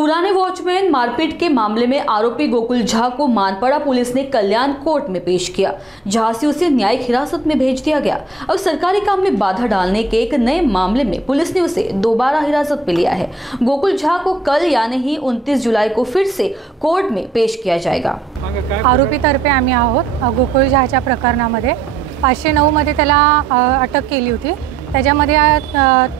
पुराने वॉचमैन मारपीट के मामले में आरोपी गोकुल झा को मानपड़ा पुलिस ने कल्याण कोर्ट में पेश किया, जहां से उसे न्यायिक हिरासत में भेज दिया गया। अब सरकारी काम में बाधा डालने के एक नए मामले में पुलिस ने उसे दोबारा हिरासत में लिया है। गोकुल झा को कल यानी ही 29 जुलाई को फिर से कोर्ट में पेश किया जाएगा। आरोपीतर्फे आम्ही आहोत। गोकुल झाच्या प्रकरणामध्ये 509 मध्ये त्याला अटक केली होती। त्याच्यामध्ये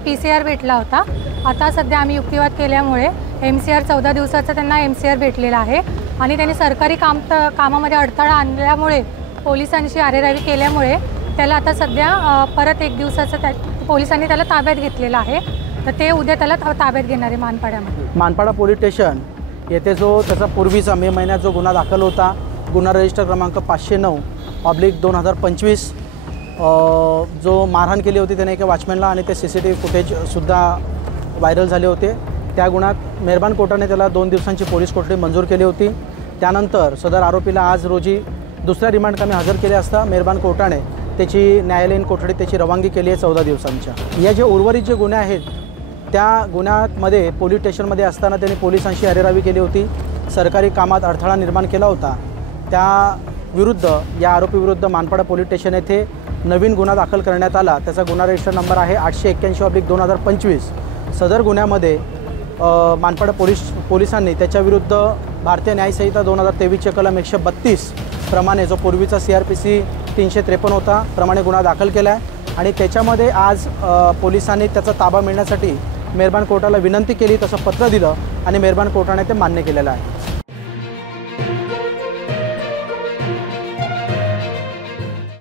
PCR भेटला होता। आता सध्या आम्ही युक्तिवाद केल्यामुळे MCR 14 दिवसाचा त्यांना MCR भेटलेला आहे आणि त्यांनी सरकारी कामामध्ये अडथळा आणल्यामुळे पोलिसांशी अरेरावी केल्यामुळे त्याला आता सध्या परत 1 दिवसाचा पोलिसांनी त्याला ताब्यात घेतलेला आहे। तर ते उद्या त्याला ताब्यात घेणार आहे मानपाड्यामध्ये। मानपाडा पोलीस स्टेशन येथे जो त्याचा पूर्वीचा मे महिन्यात जो गुन्हा दाखल होता, गुन्हा रजिस्टर क्रमांक 509/2025 जो मारहाण केली होती त्याने एका वॉचमॅनला आणि ते CCTV फुटेजसुद्धा व्हायरल झाले होते। त्या गुन्ह्यात मेहरबान कोर्टाने त्याला 2 दिवसांची पोलीस कोठडी मंजूर केली होती। त्यानंतर सदर आरोपीला आज रोजी दुसऱ्या रिमांडकामी हजर केले असता मेहरबान कोर्टाने त्याची न्यायालयीन कोठडी त्याची रवानगी केली आहे 14 दिवसांच्या। या जे उर्वरित जे गुन्हे आहेत त्या गुन्ह्यामध्ये पोलीस स्टेशनमध्ये असताना त्यांनी पोलिसांशी अरेरावी केली होती, सरकारी कामात अडथळा निर्माण केला होता। त्या विरुद्ध या आरोपीविरुद्ध मानपाडा पोलीस स्टेशन येथे नवीन गुन्हा दाखल करण्यात आला। त्याचा गुन्हा रजिस्टर नंबर आहे 881/2025। सदर गुन्ह्यामध्ये मानपाडा पोलिसांनी त्याच्याविरुद्ध भारतीय न्याय संहिता 2023 कलम 132 प्रमाणे जो पूर्वीचा CRPC 353 होता प्रमाणे गुन्हा दाखल केला आहे आणि त्याच्यामध्ये आज पोलिसांनी त्याचा ताबा मिळण्यासाठी मेहरबान कोर्टाला विनंती केली, तसं पत्र दिलं आणि मेहरबान कोर्टाने ते मान्य केलेलं आहे।